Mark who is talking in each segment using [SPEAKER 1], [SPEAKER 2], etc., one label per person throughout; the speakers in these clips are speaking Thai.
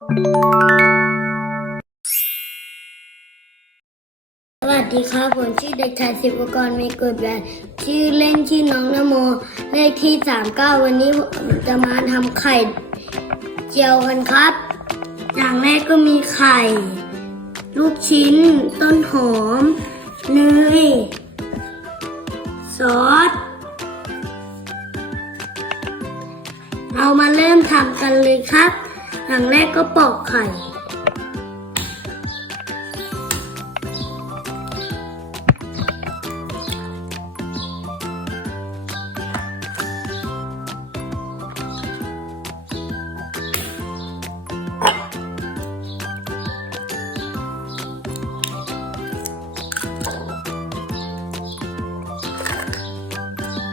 [SPEAKER 1] สวัสดีครับผมชื่อเด็กชายศิวกรมีกุฎแหวนชื่อเล่นชื่อน้องนโม เลขที่39วันนี้ผมจะมาทำไข่เจียวกันครับ อย่างแรกก็มีไข่ ลูกชิ้น ต้นหอม เนย ซอส เรามาเริ่มทำกันเลยครับ อย่างแรกก็ปอกไข่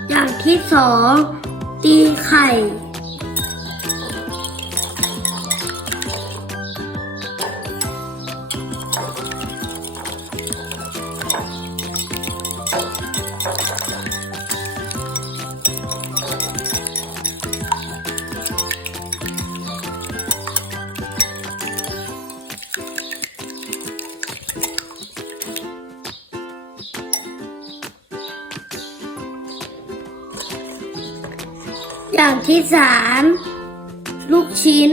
[SPEAKER 1] อย่างที่สองตีไข่ อย่างที่สามลูกชิ้น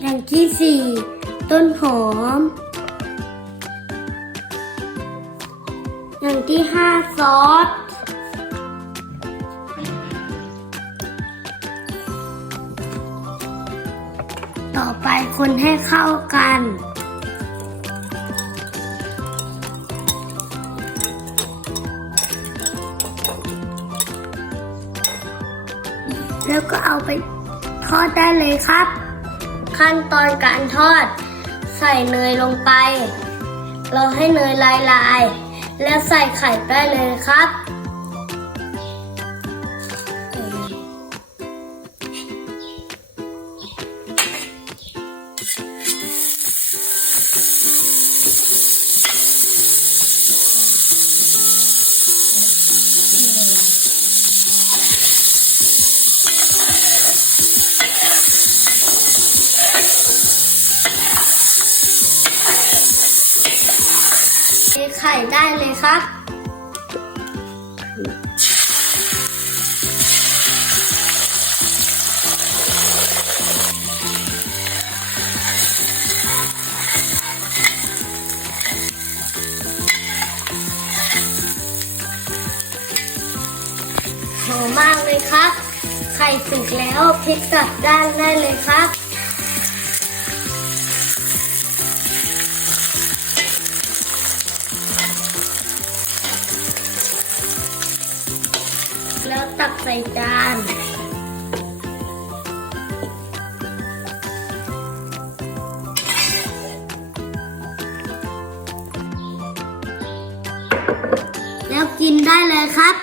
[SPEAKER 1] อย่างที่สี่ต้นหอม อย่างที่ห้าซอส ต่อไปคนให้เข้ากัน แล้วก็เอาไปทอดได้เลยครับ ขั้นตอนการทอด ใส่เนยลงไป เราให้เนยลายลาย แล้วใส่ไข่ได้เลยครับ ข่ได้เลยครับ หอมมากเลยครับ ไข่สุกแล้วพลิกกลับด้านได้เลยครับ แล้วตักใส่จานแล้วกินได้เลยครับ